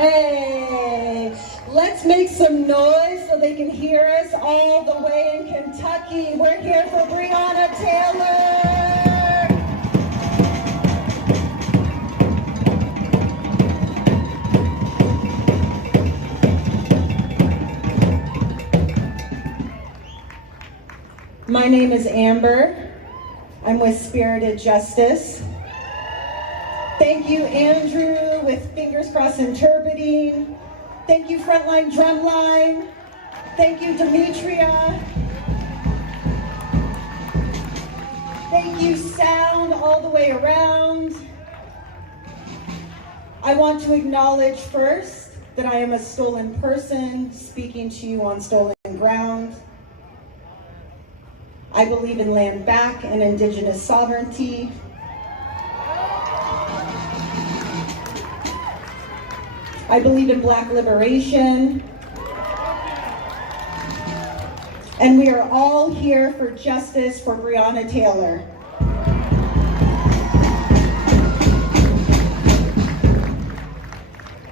Hey, let's make some noise so they can hear us all the way in Kentucky. We're here for Breonna Taylor. My name is Amber. I'm with Spirited Justice. Thank you, Andrew, with Fingers Crossed Interpreting. Thank you, Frontline Drumline. Thank you, Demetria. Thank you, Sound, all the way around. I want to acknowledge first that I am a stolen person speaking to you on stolen ground. I believe in land back and indigenous sovereignty. I believe in Black liberation. And we are all here for justice for Breonna Taylor.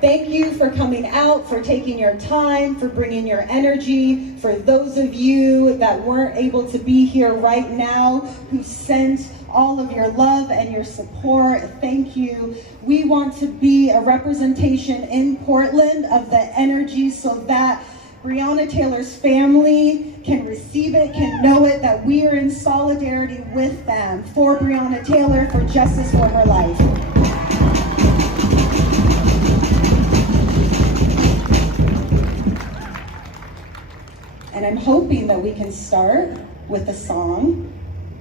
Thank you for coming out, for taking your time, for bringing your energy. For those of you that weren't able to be here right now, who sent all of your love and your support, thank you. We want to be a representation in Portland of the energy so that Breonna Taylor's family can receive it, can know it, that we are in solidarity with them for Breonna Taylor, for justice for her life. And I'm hoping that we can start with a song,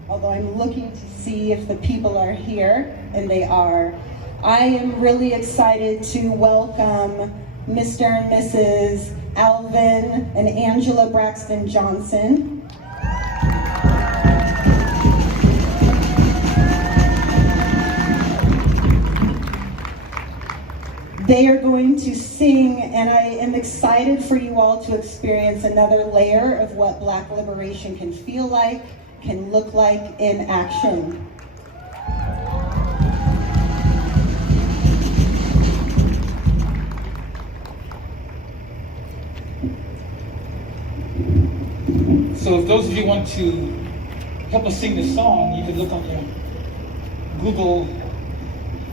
although I'm looking to see if the people are here, and they are. I am really excited to welcome Mr. and Mrs. Alvin and Angela Braxton Johnson. They are going to sing, and I am excited for you all to experience another layer of what Black liberation can feel like, can look like in action. So if those of you want to help us sing this song, you can look on your Google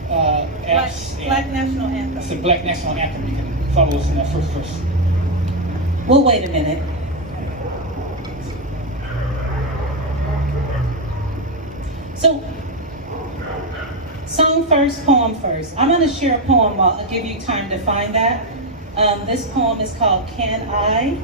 apps. Black National Anthem. It's the Black National Anthem. You can follow us in that first verse. We'll wait a minute. So, song first, poem first. I'm going to share a poem. I'll give you time to find that. This poem is called Can I?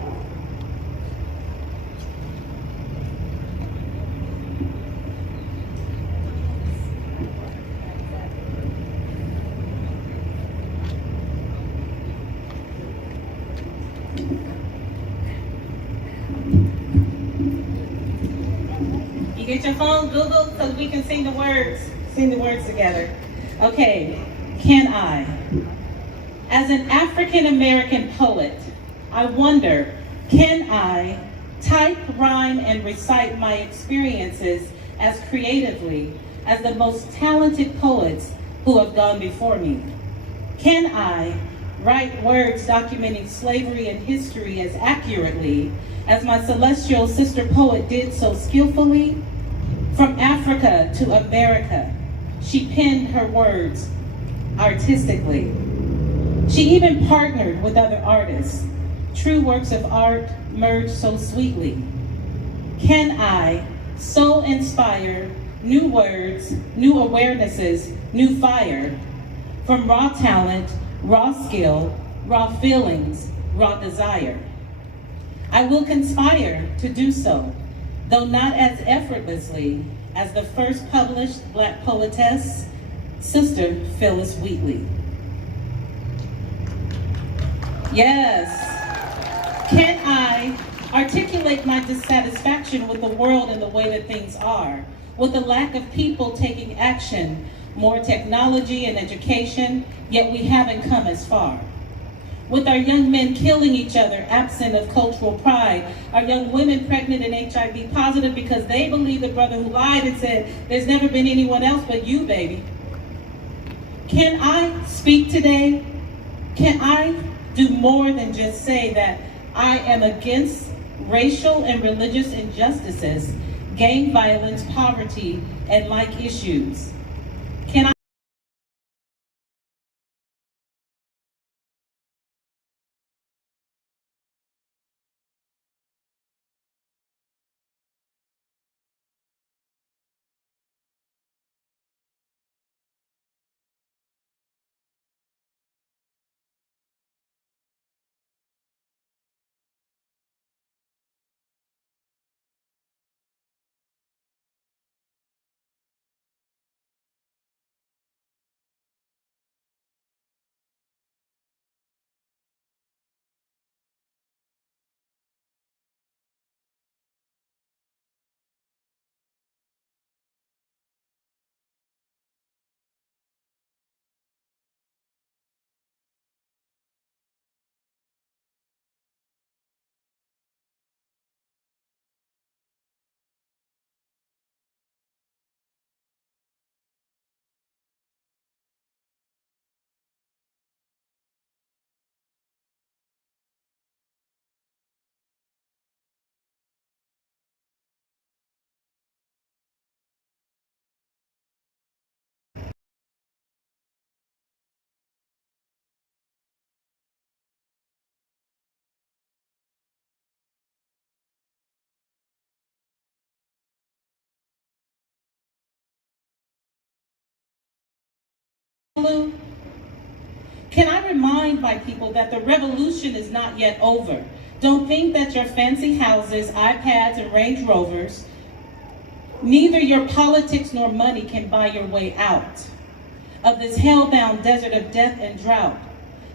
Get your phone, Google, so we can sing the words together. Okay, can I? As an African American poet, I wonder, can I type, rhyme, and recite my experiences as creatively as the most talented poets who have gone before me? Can I write words documenting slavery and history as accurately as my celestial sister poet did so skillfully? From Africa to America, she penned her words artistically. She even partnered with other artists. True works of art merged so sweetly. Can I so inspire new words, new awarenesses, new fire? From raw talent, raw skill, raw feelings, raw desire. I will conspire to do so, though not as effortlessly as the first published Black poetess, Sister Phyllis Wheatley. Yes. Can I articulate my dissatisfaction with the world and the way that things are, with the lack of people taking action, more technology and education, yet we haven't come as far? With our young men killing each other, absent of cultural pride, our young women pregnant and HIV positive because they believe the brother who lied and said, there's never been anyone else but you, baby. Can I speak today Can I do more than just say that I am against racial and religious injustices, gang violence, poverty, and like issues? Can I Can I remind my people that the revolution is not yet over? Don't think that your fancy houses, iPads, and Range Rovers, neither your politics nor money can buy your way out of this hell-bound desert of death and drought.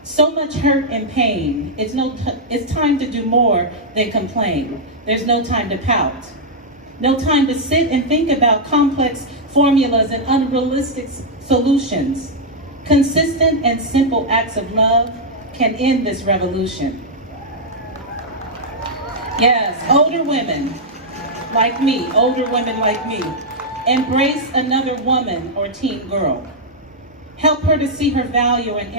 So much hurt and pain. It's time to do more than complain. There's no time to pout. No time to sit and think about complex formulas and unrealistic solutions. Consistent and simple acts of love can end this revolution. Yes, older women like me, embrace another woman or teen girl. Help her to see her value and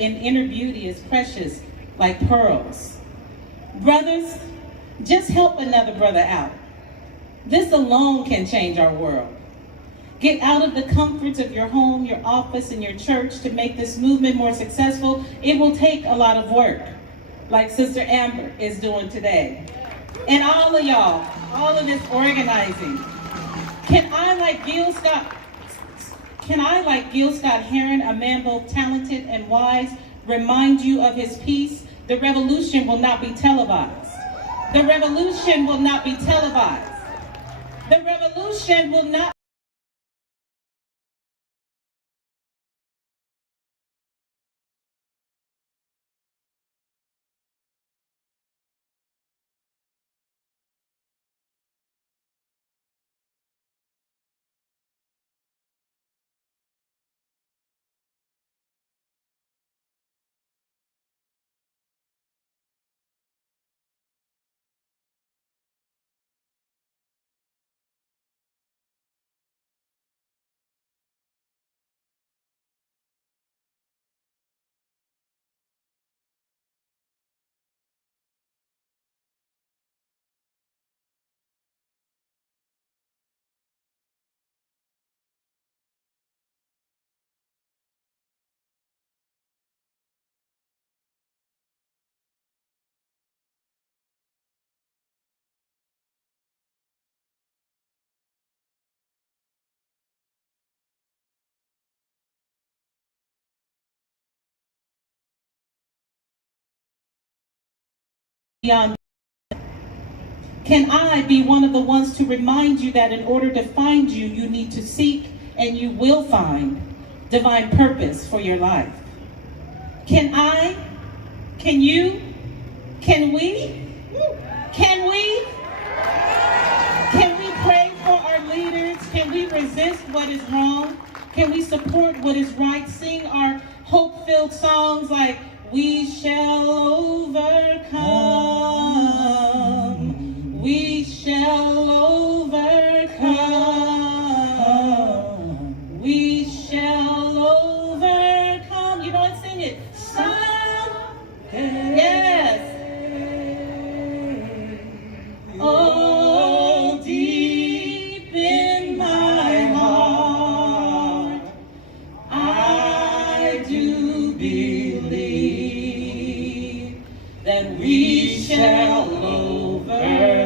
inner beauty is precious like pearls. Brothers, just help another brother out. This alone can change our world. Get out of the comforts of your home, your office, and your church to make this movement more successful. It will take a lot of work, like Sister Amber is doing today. And all of y'all, all of this organizing. Can I, like Gil Scott Heron, a man both talented and wise, remind you of his piece? The revolution will not be televised. The revolution will not be televised. The revolution will not beyond. Can I be one of the ones to remind you that in order to find you, you need to seek and you will find divine purpose for your life? Can I? Can you? Can we? Can we? Can we pray for our leaders? Can we resist what is wrong? Can we support what is right? Sing our hope-filled songs like "We shall overcome. We shall overcome. We shall overcome." You know what? Sing it. Sun believe that we shall overcome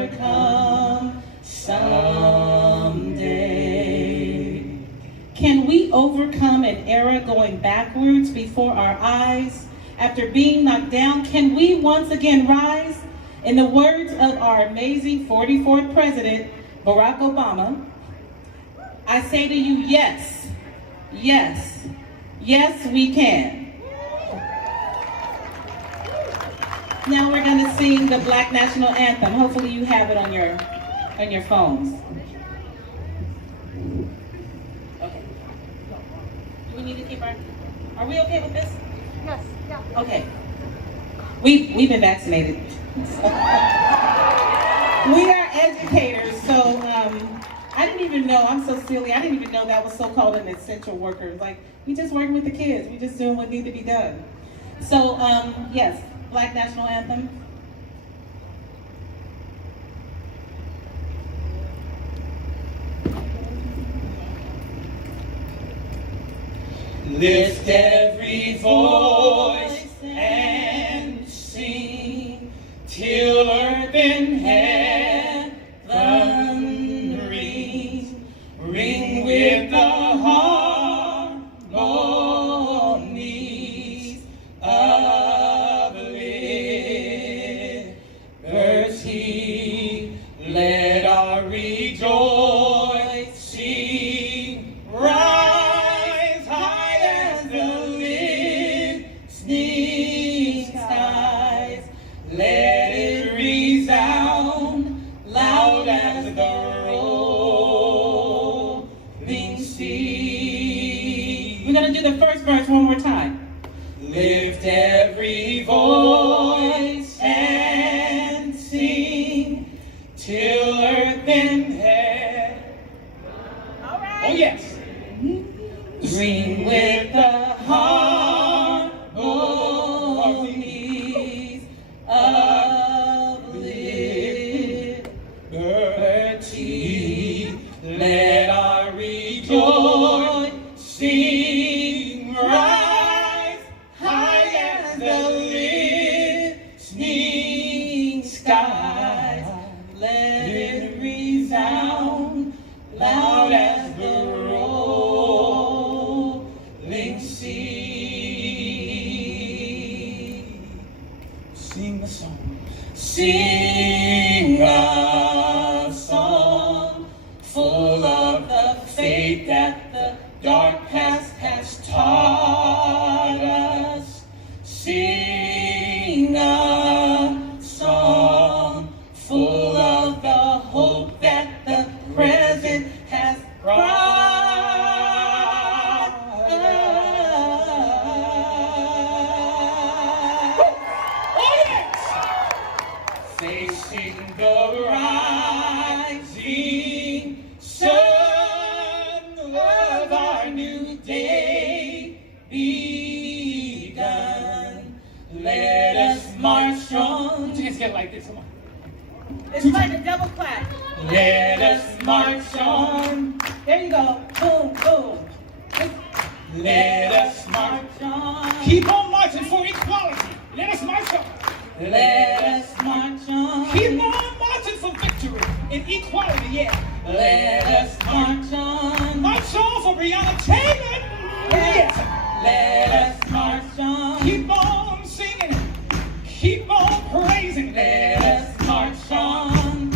someday. Can we overcome an era going backwards before our eyes? After being knocked down, can we once again rise? In the words of our amazing 44th President, Barack Obama, I say to you, yes, yes, yes, we can. Now we're going to sing the Black National Anthem. Hopefully you have it on your phones. Okay. Do we need to keep our... Are we okay with this? Yes, yeah. Okay. We've been vaccinated. We are educators, so I didn't even know, I'm so silly, I didn't even know that was so-called an essential worker. Like, we just working with the kids, we just doing what needs to be done. So, yes, Black National Anthem. Lift every voice and sing till earth and heaven ring with the harmonies of liberty. Let our rejoicing rise high as the listening skies. Let it resound loud as the rolling sea. We're going to do the first verse one more time. Lift every voice and sing till earth and heaven. All right. Oh yes. Ring with the harmonies of liberty. Let our rejoicing rise high as the listening skies. Let it resound Loud as the rolling sea. Sing the song. Sing a song full of the faith that the dark past has taught us. Sing a song full of the hope that the present has brought. Oh yes! Facing the rising sun of our new day begun. Let us march on. Just get like this, come on. It's like a double clap. Let us march on. There you go. Boom, boom. Let us march. on. Keep on marching for equality. Let us march on. Let us march on. Keep on marching for victory and equality, yeah. Let us march on. March on for Breonna Taylor. Yes. Let us march on. Keep on singing. Keep on praising. Let us march on.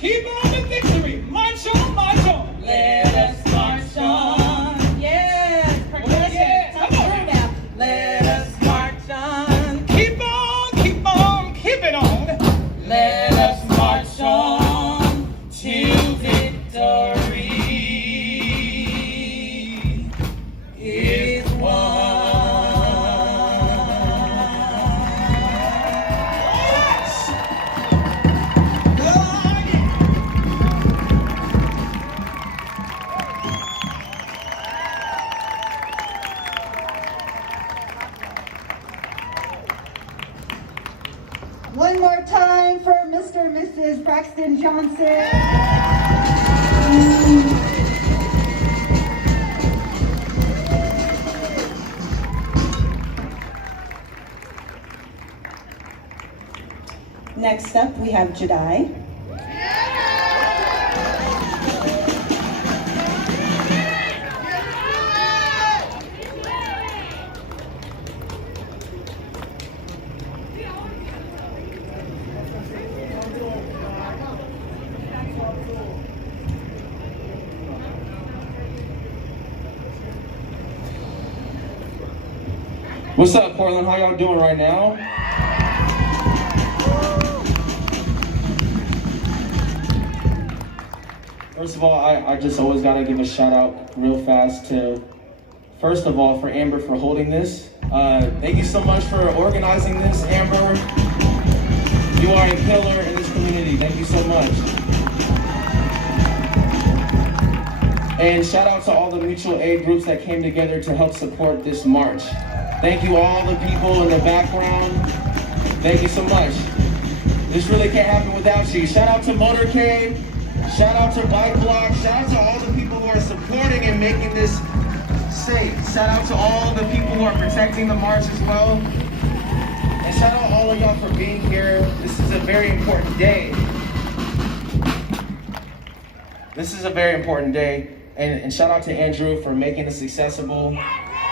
Keep on the victory. March on, march on. Let us march on. Yes. Progression. yes. Come Come on. on now. Let us march on. Keep it on. Let us march on Till victory is won. One more time for Mr. and Mrs. Braxton Johnson. Next up, we have Jedi. What's up, Portland? How y'all doing right now? First of all, I just always gotta give a shout out real fast to, first of all, for Amber for holding this. Thank you so much for organizing this, Amber. You are a pillar in this community. Thank you so much. And shout out to all the mutual aid groups that came together to help support this march. Thank you all the people in the background. Thank you so much. This really can't happen without you. Shout out to Motorcade. Shout out to Bike Block. Shout out to all the people who are supporting and making this safe. Shout out to all the people who are protecting the march as well. And shout out all of y'all for being here. This is a very important day. This is a very important day. And shout out to Andrew for making this accessible.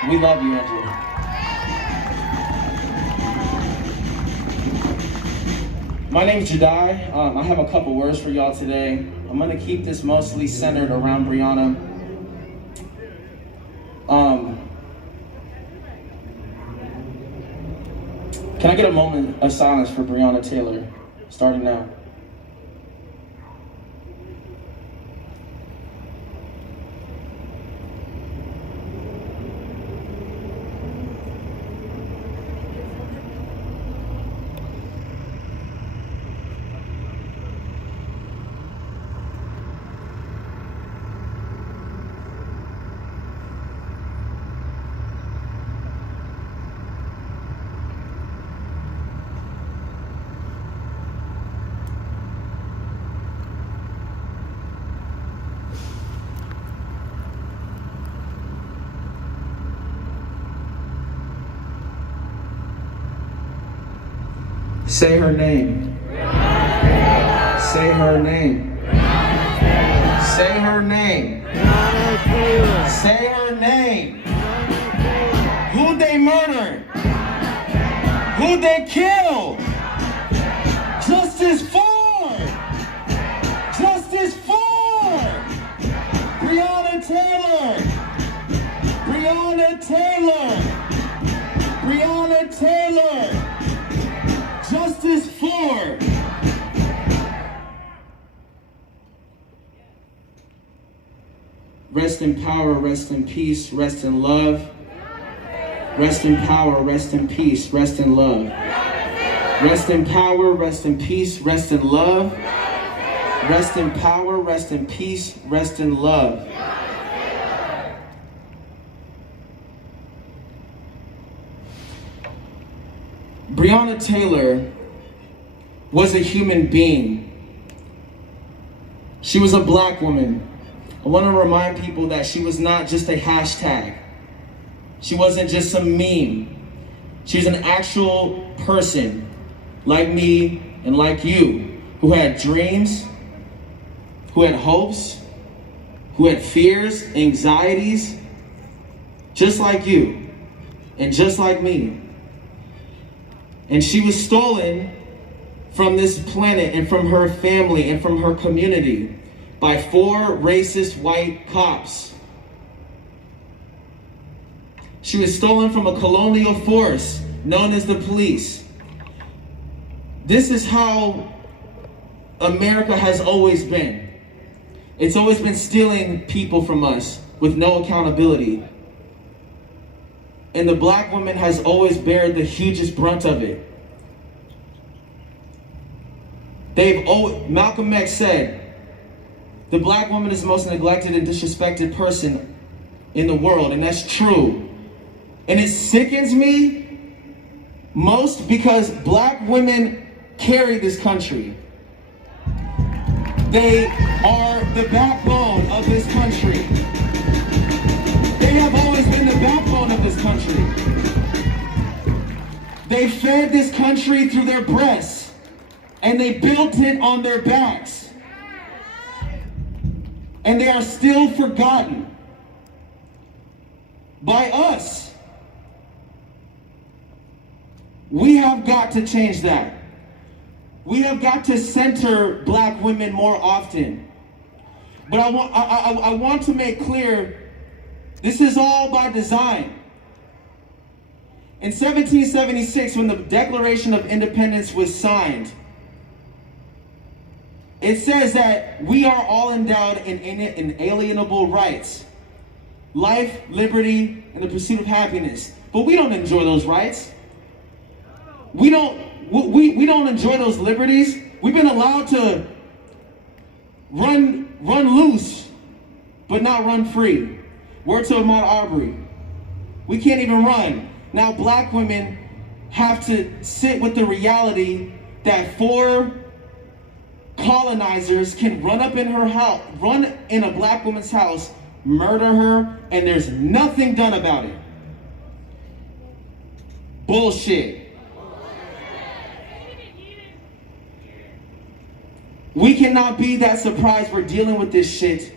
We love you, Andrew. My name's Jedi. I have a couple words for y'all today. I'm gonna keep this mostly centered around Breonna. Can I get a moment of silence for Breonna Taylor, starting now? Say her name. Say her name. Say her name. Say her name. Who they murdered? Who they killed? Justice for! Justice for! Breonna Taylor! Breonna Taylor! Breonna Taylor! Justice for! Rest in power, rest in peace, rest in love. Rest in power, rest in peace, rest in love. Rest in power, rest in peace, rest in love. Rest in power, rest in peace, rest in love. Breonna Taylor was a human being. She was a black woman. I want to remind people that she was not just a hashtag. She wasn't just some meme. She's an actual person, like me and like you, who had dreams, who had hopes, who had fears, anxieties, just like you and just like me. And she was stolen from this planet and from her family and from her community by 4 racist white cops. She was stolen from a colonial force known as the police. This is how America has always been. It's always been stealing people from us with no accountability. And the black woman has always bared the hugest brunt of it. Malcolm X said, the black woman is the most neglected and disrespected person in the world, and that's true. And it sickens me most because black women carry this country. They are the backbone of this country. They have always been the backbone of this country. They fed this country through their breasts. And they built it on their backs. And they are still forgotten by us. We have got to change that. We have got to center black women more often. But I want to make clear, this is all by design. In 1776, when the Declaration of Independence was signed, it says that we are all endowed in inalienable rights, life, liberty, and the pursuit of happiness. But we don't enjoy those rights. We don't enjoy those liberties. We've been allowed to run loose, but not run free. Word to Ahmaud Arbery. We can't even run. Now black women have to sit with the reality that 4 colonizers can run up in her house, run in a black woman's house, murder her, and there's nothing done about it. Bullshit. We cannot be that surprised we're dealing with this shit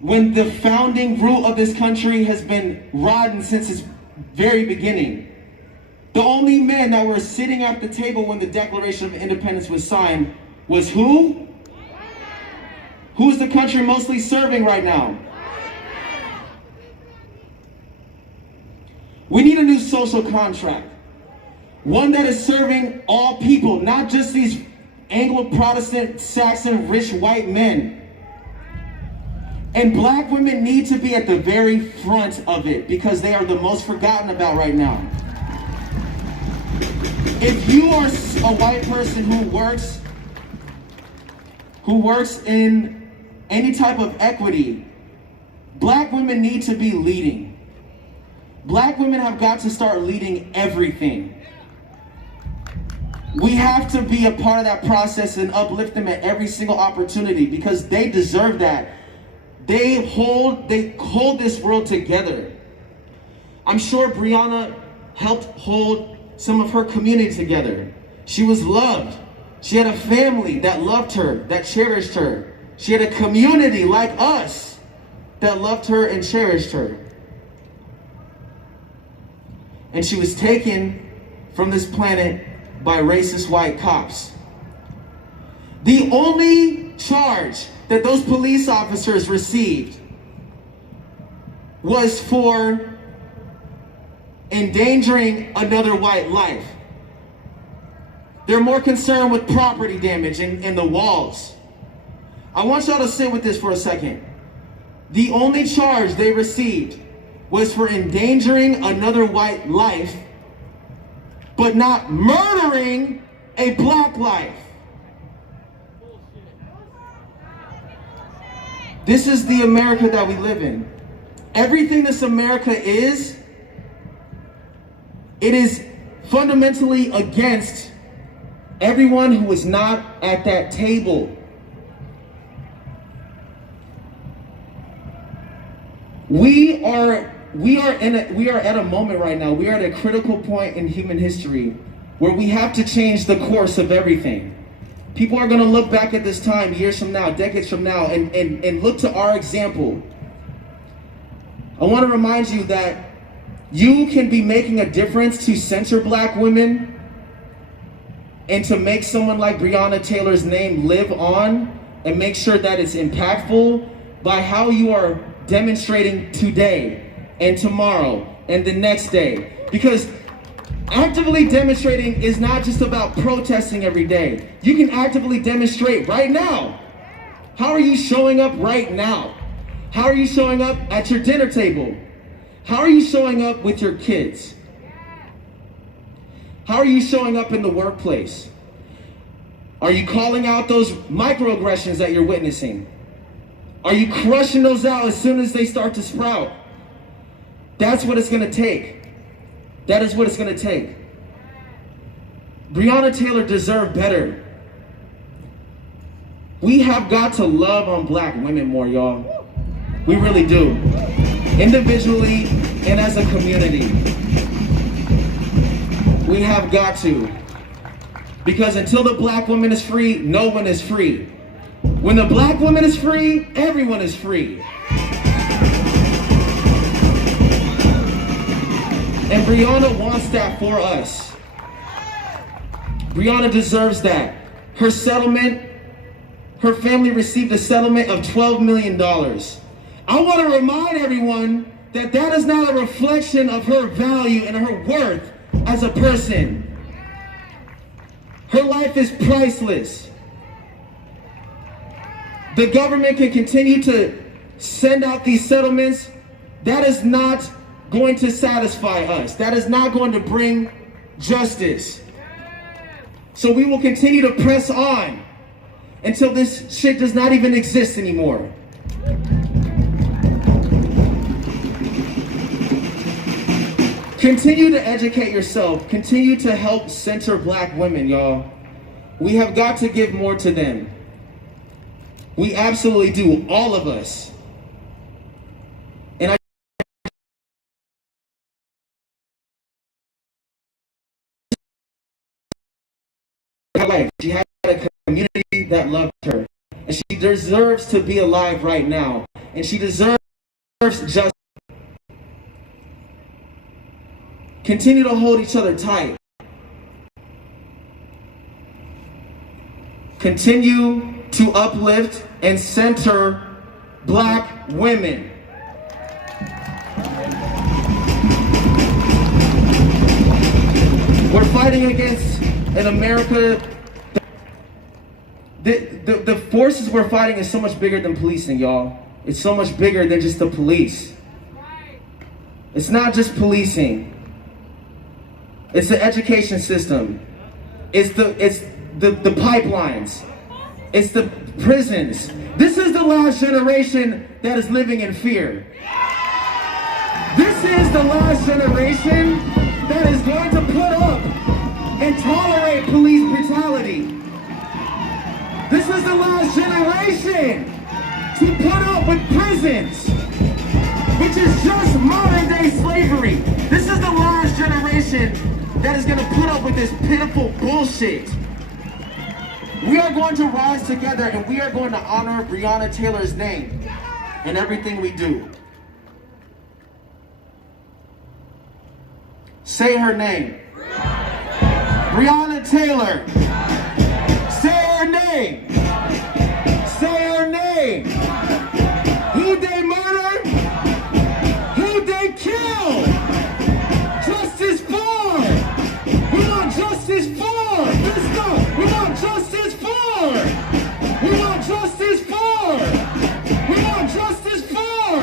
when the founding root of this country has been rotten since its very beginning. The only men that were sitting at the table when the Declaration of Independence was signed was who? Who's the country mostly serving right now? We need a new social contract. One that is serving all people, not just these Anglo-Protestant, Saxon, rich white men. And black women need to be at the very front of it because they are the most forgotten about right now. If you are a white person who works in any type of equity, black women need to be leading. Black women have got to start leading everything. We have to be a part of that process and uplift them at every single opportunity because they deserve that. They hold this world together. I'm sure Breonna helped hold some of her community together. She was loved. She had a family that loved her, that cherished her. She had a community like us that loved her and cherished her. And she was taken from this planet by racist white cops. The only charge that those police officers received was for endangering another white life. They're more concerned with property damage in the walls. I want y'all to sit with this for a second. The only charge they received was for endangering another white life, but not murdering a black life. This is the America that we live in. Everything this America is, it is fundamentally against everyone who is not at that table. We are at a moment right now. We are at a critical point in human history where we have to change the course of everything. People are going to look back at this time years from now, decades from now, and look to our example. I want to remind you that you can be making a difference to center black women and to make someone like Breonna Taylor's name live on and make sure that it's impactful by how you are demonstrating today and tomorrow and the next day. Because actively demonstrating is not just about protesting every day. You can actively demonstrate right now. How are you showing up right now? How are you showing up at your dinner table? How are you showing up with your kids? How are you showing up in the workplace? Are you calling out those microaggressions that you're witnessing? Are you crushing those out as soon as they start to sprout? That's what it's going to take. That is what it's going to take. Breonna Taylor deserved better. We have got to love on black women more, y'all. We really do. Individually and as a community. We have got to. Because until the black woman is free, no one is free. When the black woman is free, everyone is free. And Breonna wants that for us. Breonna deserves that. Her settlement, her family received a settlement of $12 million. I want to remind everyone that that is not a reflection of her value and her worth as a person. Her life is priceless. The government can continue to send out these settlements. That is not going to satisfy us. That is not going to bring justice. So we will continue to press on until this shit does not even exist anymore. Continue to educate yourself. Continue to help center black women, y'all. We have got to give more to them. We absolutely do, all of us. And she had a community that loved her. And she deserves to be alive right now. And she deserves justice. Continue to hold each other tight. Continue to uplift and center black women. We're fighting against an America. The forces we're fighting is so much bigger than policing, y'all. It's so much bigger than just the police. It's not just policing. It's the education system. It's the pipelines. It's the prisons. This is the last generation that is living in fear. This is the last generation that is going to put up and tolerate police brutality. This is the last generation to put up with prisons, which is just modern day slavery. This is the last generation that is going to put up with this pitiful bullshit. We are going to rise together and we are going to honor Breonna Taylor's name in everything we do. Say her name. Breonna Taylor. Say her name. Say her name. Who they murder? Who they kill? Justice for. We want justice for. Let's go. We want justice for. We want justice for. We want justice for.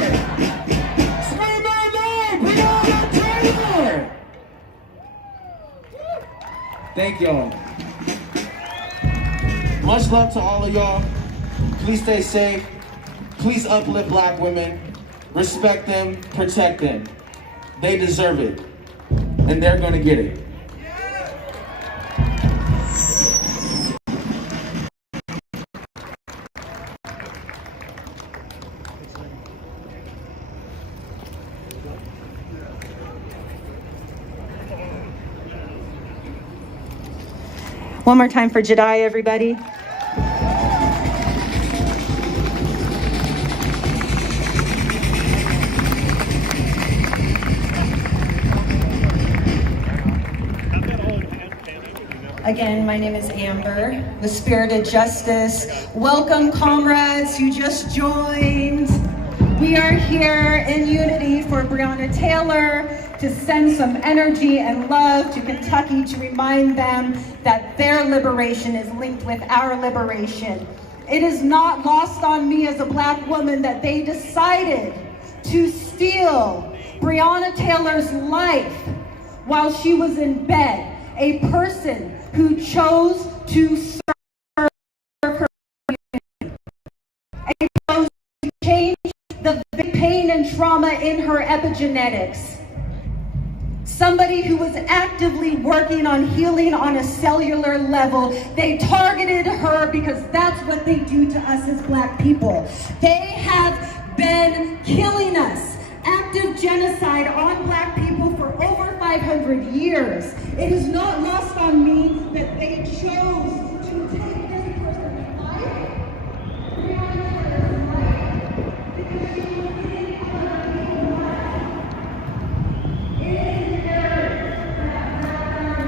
Scream her name. Breonna Taylor. Thank y'all. Much love to all of y'all. Please stay safe. Please uplift black women. Respect them, protect them. They deserve it. And they're gonna get it. One more time for Jedi, everybody. Again, my name is Amber, the Spirited Justice. Welcome, comrades who just joined. We are here in unity for Breonna Taylor, to send some energy and love to Kentucky to remind them that their liberation is linked with our liberation. It is not lost on me as a black woman that they decided to steal Breonna Taylor's life while she was in bed. A person who chose to serve her community. And chose to change the pain and trauma in her epigenetics. Somebody who was actively working on healing on a cellular level. They targeted her because that's what they do to us as black people. They have been killing us. Active genocide on black people for over 500 years. It is not lost on me that they chose to take this person's life, Breonna Taylor's life, because she was getting other people's life. It is imperative that Black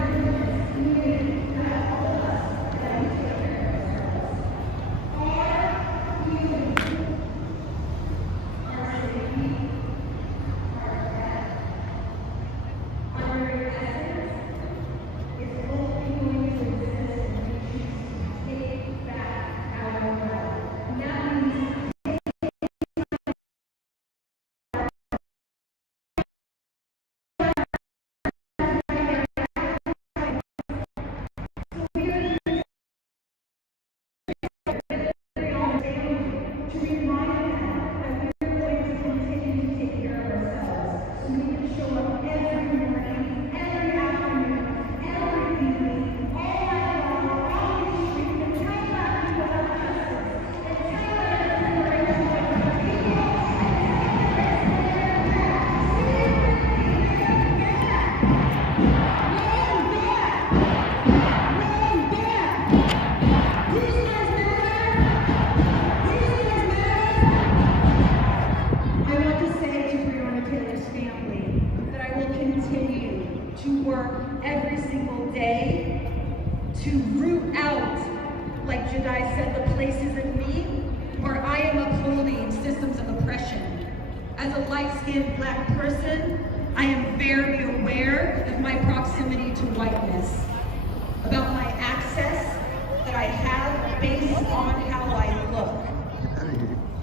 Americans community that all of us that we take care of ourselves. Our healing, our safety, our death, our very essence is only going to exist if we choose to take back our life. And that means to remind them that we're going to continue to take care of ourselves so we can show up every morning, every afternoon, every evening, all night long, on the street, and tell that people about justice, and tell that generation of people I want to say to Breonna Taylor's family that I will continue to work every single day to root out, like Jedi said, the places in me where I am upholding systems of oppression. As a light-skinned Black person, I am very aware of my proximity to whiteness, about my access that I have based on how I look.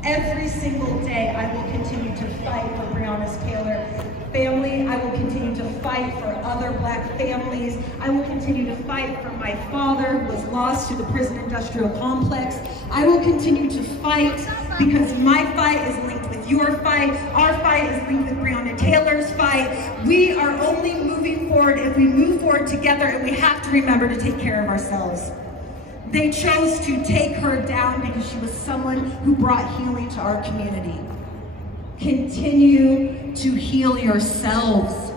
Every single day, I will continue to fight for Breonna Taylor family. I will continue to fight for other Black families. I will continue to fight for my father who was lost to the prison industrial complex. I will continue to fight because my fight is linked with your fight. Our fight is linked with Breonna Taylor's fight. We are only moving forward if we move forward together, and we have to remember to take care of ourselves. They chose to take her down because she was someone who brought healing to our community. Continue to heal yourselves.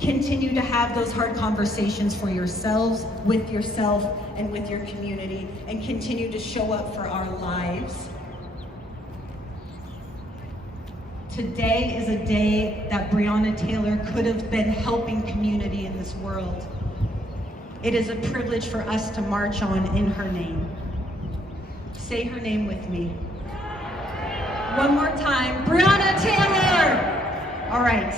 Continue to have those hard conversations for yourselves, with yourself, and with your community, and continue to show up for our lives. Today is a day that Breonna Taylor could have been helping community in this world. It is a privilege for us to march on in her name. Say her name with me. One more time, Breonna Taylor! All right,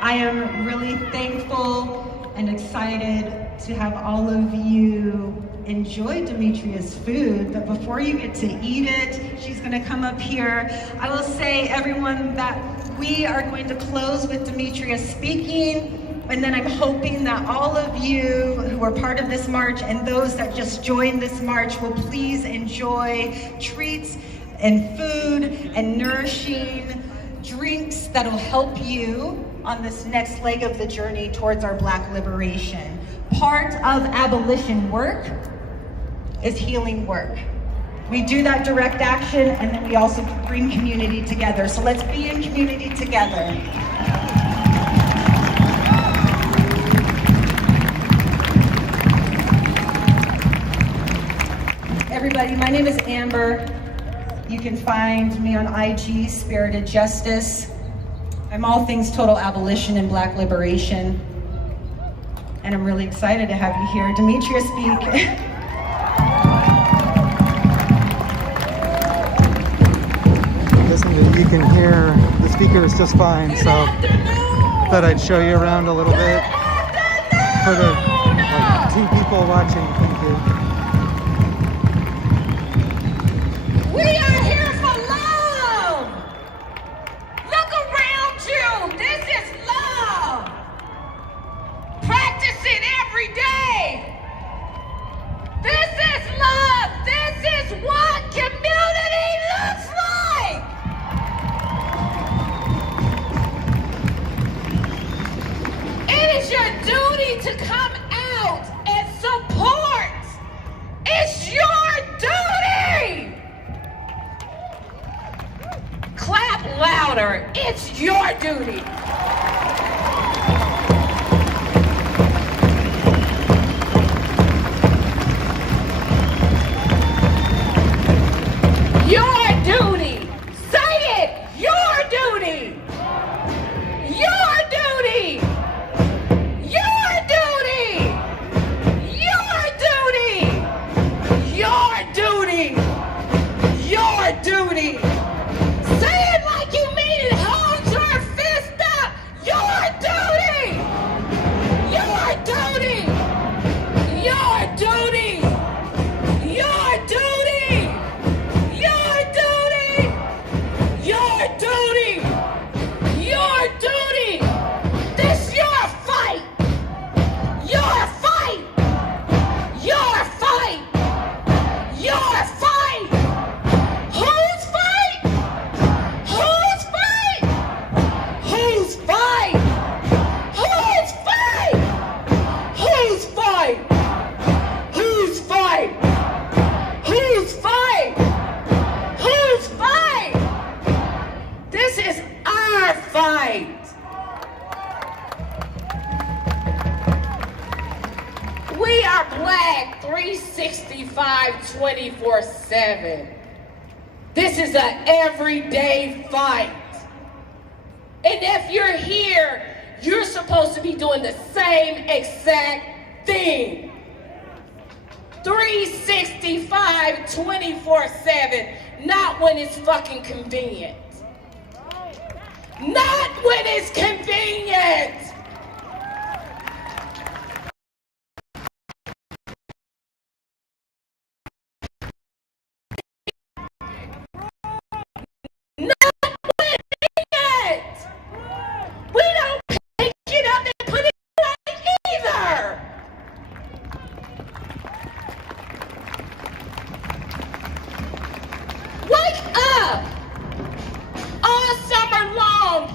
I am really thankful and excited to have all of you enjoy Demetria's food, but before you get to eat it, she's gonna come up here. I will say, everyone, that we are going to close with Demetria speaking. And then I'm hoping that all of you who are part of this march and those that just joined this march will please enjoy treats and food and nourishing drinks that'll help you on this next leg of the journey towards our Black liberation. Part of abolition work is healing work. We do that direct action, and then we also bring community together. So let's be in community together. Everybody, my name is Amber. You can find me on IG, Spirited Justice. I'm all things total abolition and Black liberation. And I'm really excited to have you here. Demetria, speak. Listen, you can hear the speaker is just fine, so I thought I'd show you around a little bit. For the 2 people watching, thank you. We are here for love. Look around you. This is love. Practice it every day. This is love. This is what community looks like. It is your duty to come out and support. It's your duty. Clap louder. It's your duty. black 365 24/7. This is an everyday fight. And if you're here, you're supposed to be doing the same exact thing. 365 24/7, not when it's fucking convenient. Not when it's convenient.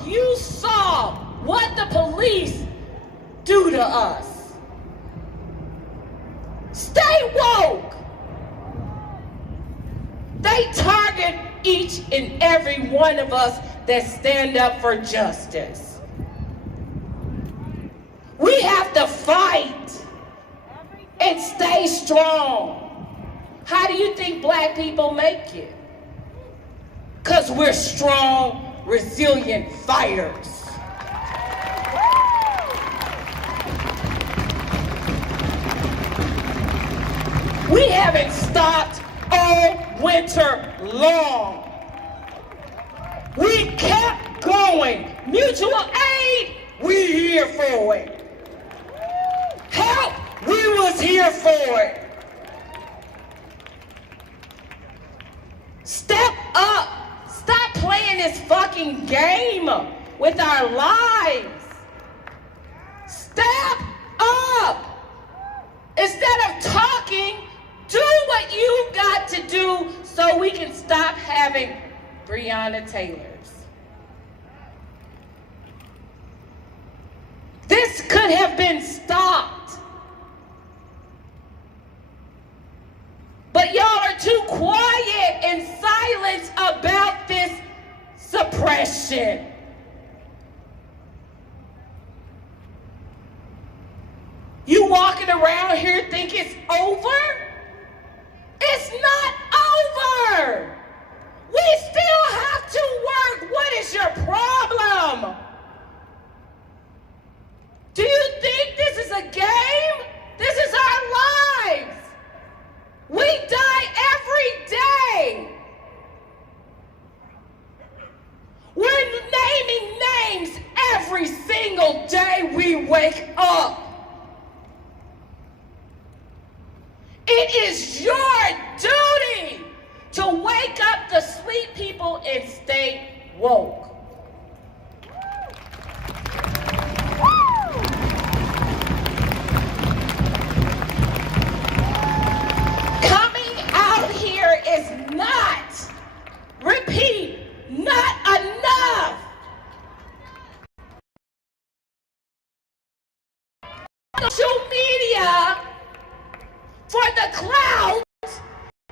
You saw what the police do to us. Stay woke. They target each and every one of us that stand up for justice. We have to fight and stay strong. How do you think black people make it? Because we're strong, resilient fighters. We haven't stopped all winter long. We kept going. Mutual aid, we here for it. Help, we was here for it. Step up. Stop playing this fucking game with our lives. Step up. Instead of talking, do what you got to do so we can stop having Breonna Taylors. This could have been stopped. But y'all are too quiet and silent about this suppression. You walking around here think it's over? It's not over. We still have to work. What is your problem? Do you think this is a game? This is our lives. We die every day. We're naming names every single day we wake up. It is your duty to wake up the sleep people and stay woke. Coming out here is not, repeat, not enough. Social media for the clout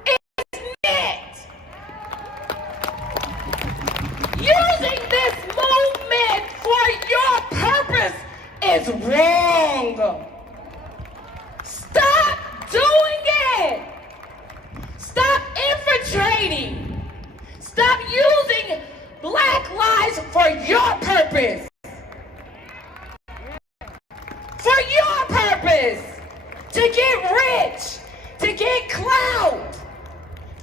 is it. Using this movement for your purpose is wrong. Stop doing it. Stop infiltrating. Stop using black lives for your purpose. For your purpose. To get rich, to get clout.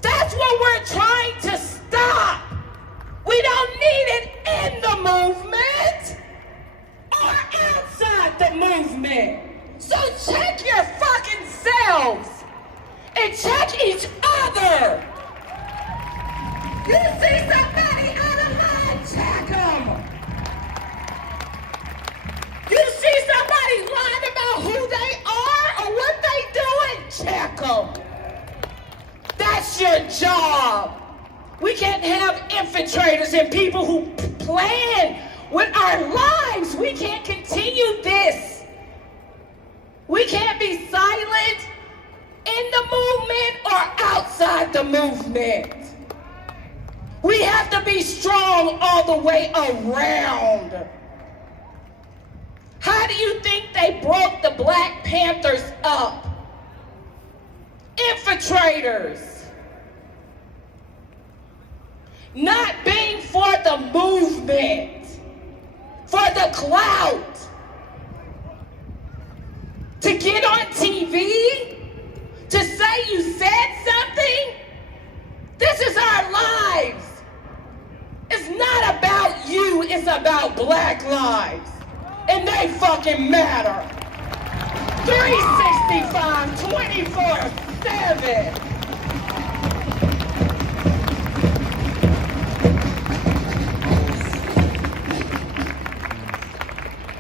That's what we're trying to stop. We don't need it in the movement or outside the movement. So check your fucking selves and check each other. You see somebody out of line, check them. You see somebody lying about who they are or what they doing, check them. That's your job. We can't have infiltrators and people who plan with our lives. We can't continue this. We can't be silent in the movement or outside the movement. We have to be strong all the way around. How do you think they broke the Black Panthers up? perpetrators. Not being for the movement, for the clout, to get on TV, to say you said something. This is our lives. It's not about you, it's about Black lives. And they fucking matter. 365, 24/7.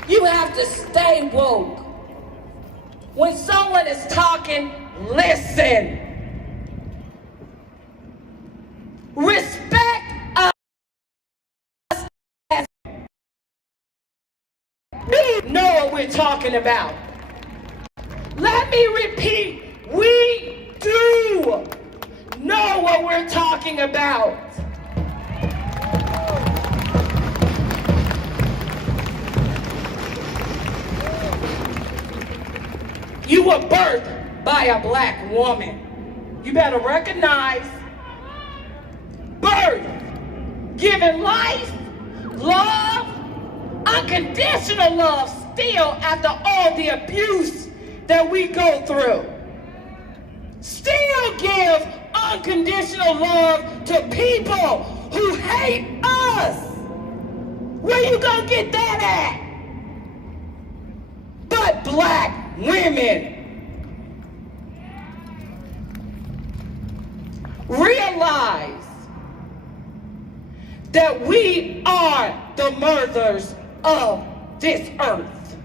You have to stay woke. When someone is talking, listen. Respect us. We know what we're talking about. Let me repeat, we do know what we're talking about. You were birthed by a Black woman. You better recognize birth, given life, love, unconditional love still after all the abuse that we go through. Still give unconditional love to people who hate us. Where you gonna get that at? But Black women. Realize that we are the mothers of this earth.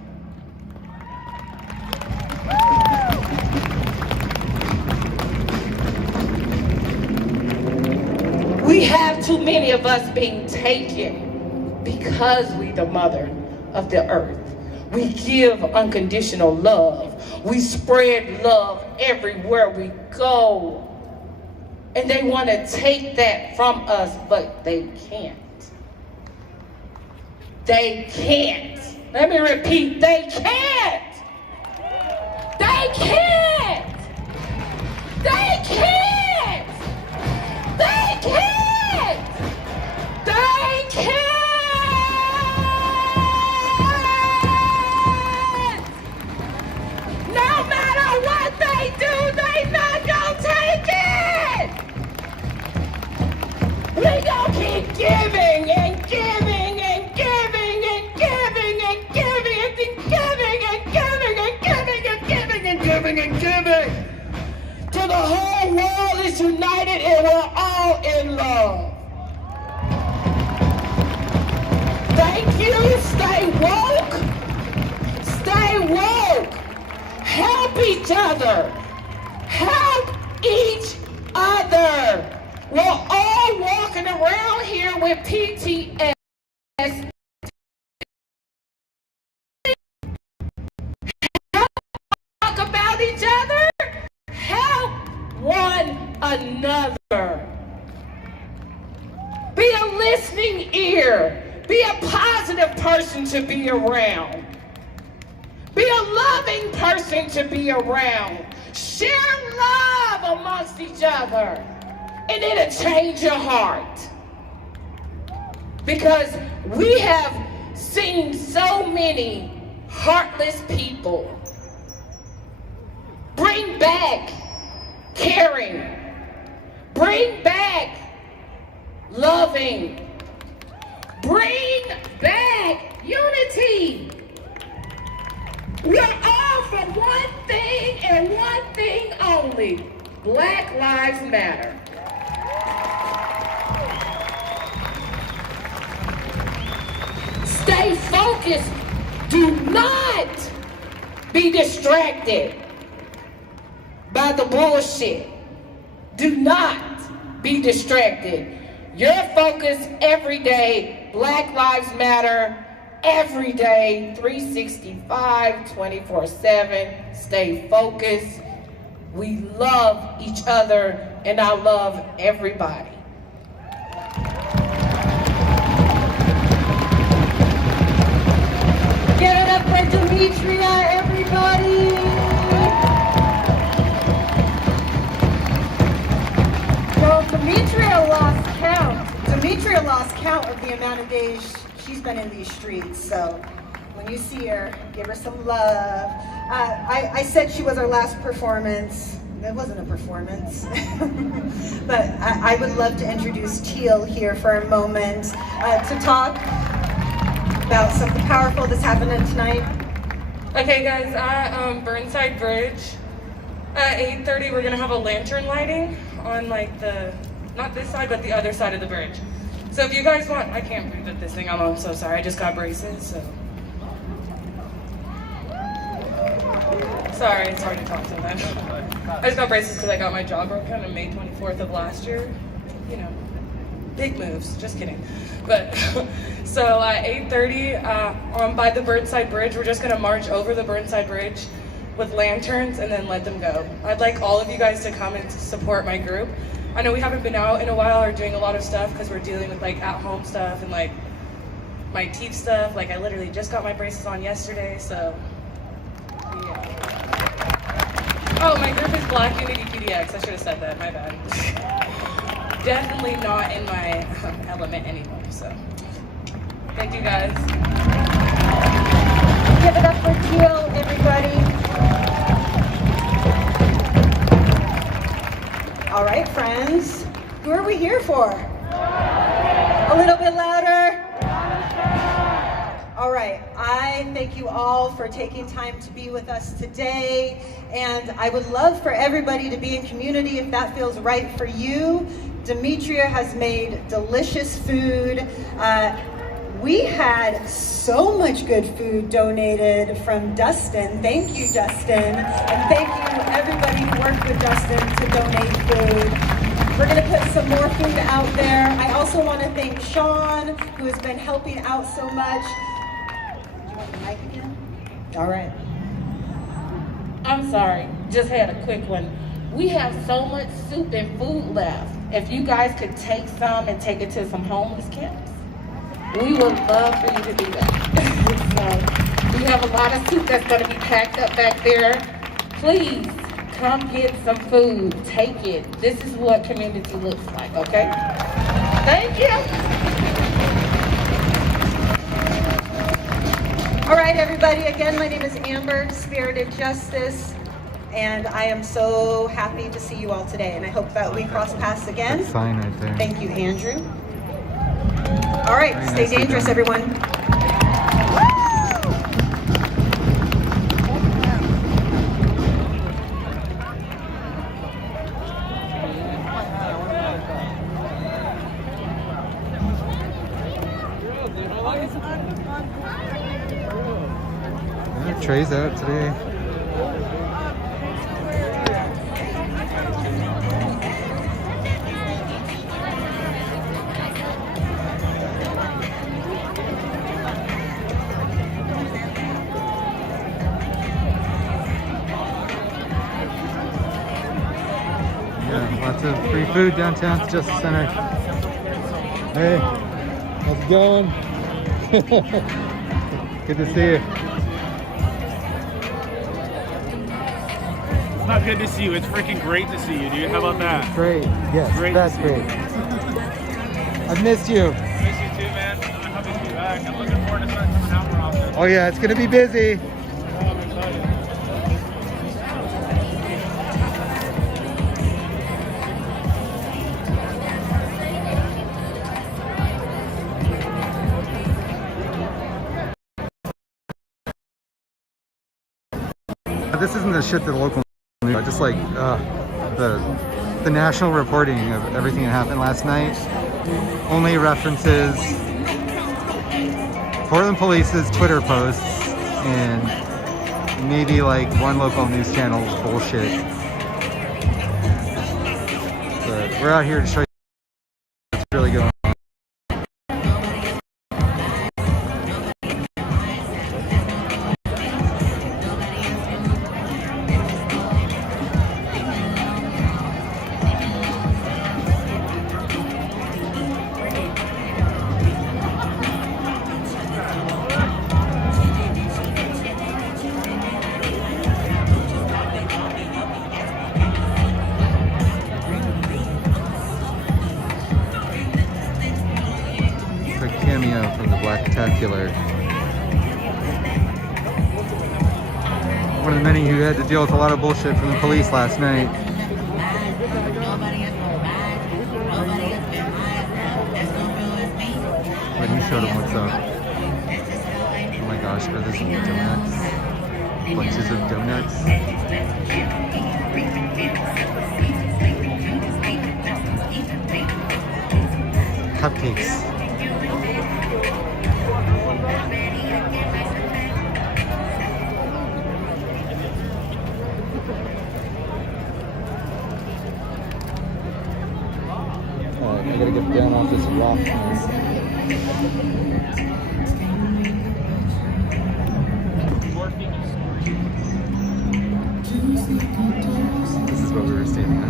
We have too many of us being taken because we the mother of the earth. We give unconditional love. We spread love everywhere we go. And they want to take that from us, but they can't. They can't. Let me repeat, they can't. They can't. They can't. They can't. They can't. No matter what they do, they not gonna take it. We gonna keep giving and giving and giving and giving and giving and giving and giving and giving and giving and giving and giving till the whole world is united and we're all in love. Thank you. Stay woke. Stay woke. Help each other. Help each other. We're all walking around here with PTSD. Help talk about each other. Help one another. Be a listening ear. Be a positive person to be around. Be a loving person to be around. Share love amongst each other. And it'll change your heart. Because we have seen so many heartless people. Bring back caring. Bring back loving. Bring back unity. We are all for one thing and one thing only. Black Lives Matter. Stay focused. Do not be distracted by the bullshit. Do not be distracted. Your focus every day, Black Lives Matter, every day, 365, 24/7. Stay focused. We love each other, and I love everybody. Give it up for Demetria, everybody. Demetria lost count of the amount of days she's been in these streets, so when you see her, give her some love. I said she was our last performance. That wasn't a performance. But I would love to introduce Teal here for a moment to talk about something powerful that's happening tonight. Okay guys, at Burnside Bridge at 8:30 we're gonna have a lantern lighting on like not this side, but the other side of the bridge. So if you guys want, I can't breathe with this thing, I'm so sorry, I just got braces, so. Sorry, it's hard to talk sometimes. I just got braces because I got my jaw broken on May 24th of last year. You know, big moves, just kidding. But, so at 8:30 by the Burnside Bridge, we're just gonna march over the Burnside Bridge with lanterns and then let them go. I'd like all of you guys to come and support my group. I know we haven't been out in a while or doing a lot of stuff because we're dealing with like at-home stuff and like my teeth stuff. Like I literally just got my braces on yesterday, so yeah. Oh, my group is Black Unity PDX. I should have said that, my bad. Definitely not in my element anymore, so. Thank you guys. Give it up for Teal, everybody. All right, friends. Who are we here for? A little bit louder. All right, I thank you all for taking time to be with us today, and I would love for everybody to be in community if that feels right for you. Demetria has made delicious food. We had so much good food donated from Dustin. Thank you, Dustin, and thank you everybody who worked with Dustin to donate food. We're gonna put some more food out there. I also want to thank Sean, who has been helping out so much. Mic again? All right. I'm sorry, just had a quick one. We have so much soup and food left. If you guys could take some and take it to some homeless camps, we would love for you to do that. So we have a lot of soup that's going to be packed up back there. Please come get some food. Take it. This is what community looks like, okay? Thank you. All right, everybody. Again, my name is Amber, Spirited Justice, and I am so happy to see you all today, and I hope that we cross paths again. That sign right there. Thank you, Andrew. All right, stay dangerous, everyone. Trey's out today. Yeah, lots of free food downtown at Justice Center. Hey, how's it going? Good to see you. It's not good to see you. It's freaking great to see you, dude. How about that? Great. Yes, Great that's to see great. I've missed you. I miss you too, man. I'm happy to be back. I'm looking forward to starting coming out more often. Oh yeah, it's gonna be busy. I'm excited. This isn't the shit that the local news, just like the national reporting of everything that happened last night. Only references Portland Police's Twitter posts and maybe like one local news channel's bullshit. But we're out here to show you what's really going on. one of the many who had to deal with a lot of bullshit from the police last night. But he showed him what's up. Oh my gosh, are these donuts? Bunches of donuts. Cupcakes. Alright, I gotta get down off this rock here. This is what we were standing on.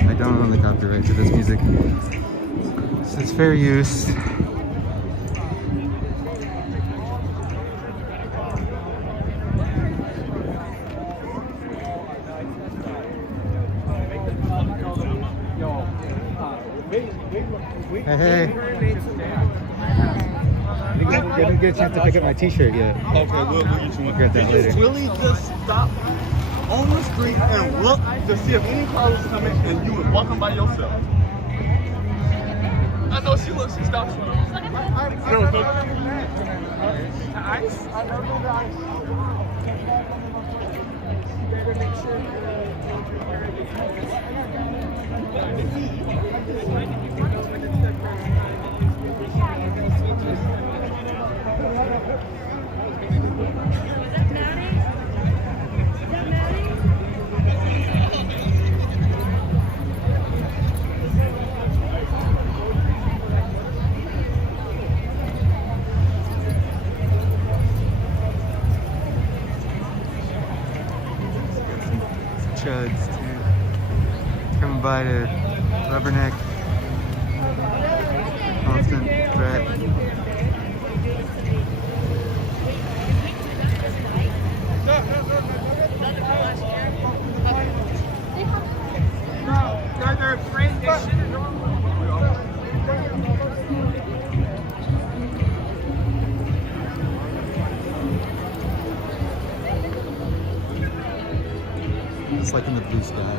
I don't own the copyright to this music. This is fair use. Hey. I didn't get a chance to pick up my t-shirt yet. Okay, we'll get you one. Get that later. Really just stop on the street and look to see if any car was coming and you would walk them by yourself. I know she looks, she stops. I don't know. Ice? I know the ice. Better make sure. Chuds too. Coming by to Rubberneck. Constant threat. They're afraid they shouldn't. It's like in the blue sky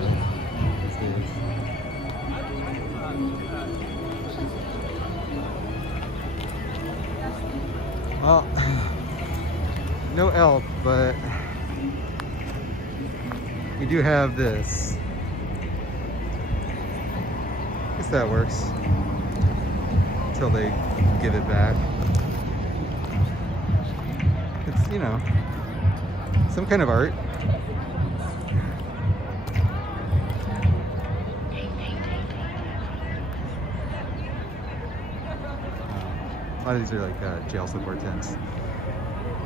these days. Well, no elk, but we do have this. I guess that works until they give it back. It's, you know, some kind of art. A lot of these are like jail support tents.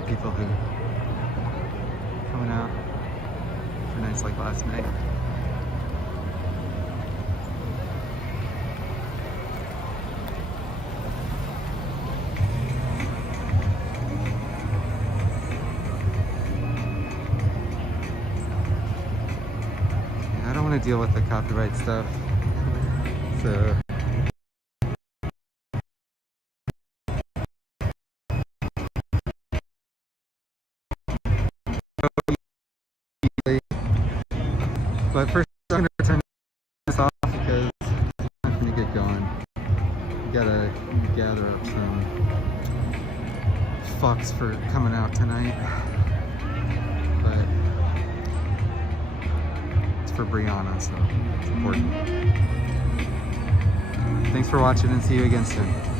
People who coming out for nights like last night. Yeah, I don't want to deal with the copyright stuff, so. But first, I'm going to turn this off because it's not going to get going. We gotta gather up some fucks for coming out tonight. But it's for Breonna, so it's important. Thanks for watching and see you again soon.